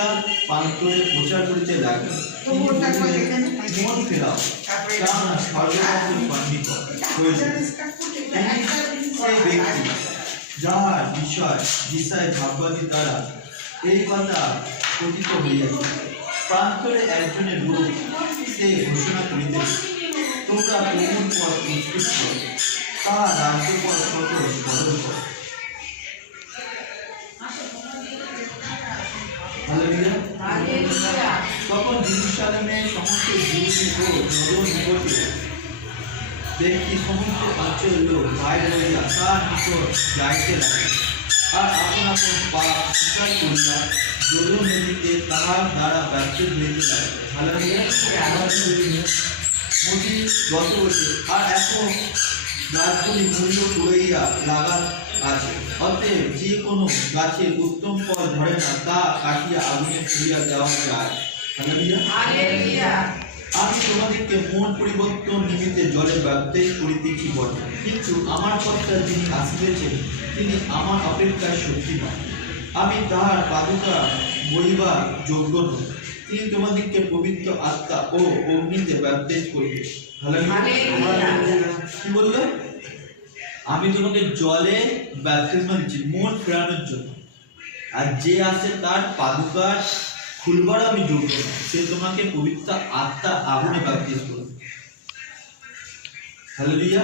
বিশাল প্রান্তরে প্রচার করিতে লাগলেন, মন ফেরাও, কারণ সর্বকালের সন্নিকট হয়েছে। সেই ব্যক্তি যাহার বিষয় ভাববাদী দ্বারা এই কথা কথিত হইয়াছে, প্রান্তরে একজনের লোক সে ঘোষণা করিতেছে, তোমরা প্রভুর পথ প্রস্তুত করো, তাহার রাজ্যপথ কত সরল করো। তখন জেরুজালেমে সমস্ত জিহুদী ও নগর-নিকটে ব্যক্তি সমস্ত অঞ্চলের লোক বাইরে হইয়া তার নিকট যাইতে লাগে, আর আপন আপন পাপ স্বীকার করিয়া জর্দন নদীতে তাহার দ্বারা ব্যাপ্তিত হইতে লাগে। মোদি গত বছর আর এখন গাছগুলি মূল্য কুড়াইয়া লাগা আছে, অতএব যে কোনো গাছের উত্তম ফল ধরে না তা কাটিয়া আগুনে ফেলিয়া দেওয়া যায়। আমি তোমাদেরকে মন পরিবর্তন নিমিত্তে জলে ব্যাপ্তিস্ম করিতেছি বটে, কিন্তু আমার কর্তা যিনি আসিতেছেন তিনি আমার অপেক্ষায় শক্তিমান, আমি তাহার পাদুকা বহিবার যোগ্য নই। তিনি তোমাদেরকে পবিত্র আত্মা ও অগ্নিতে ব্যাপ্তিস্ম করিবে। কি বললো? আমি তোমাকে জলে ব্যাপ্তিস্ম দিচ্ছি মন ফেরানোর জন্য, আর যে আসে তার পাদুকা খুলবার আমি যোগ্য না, সে তোমাকে পবিত্র আত্মা আগুনে ব্যাপ্তিস্ম করবে। হালেলুয়া।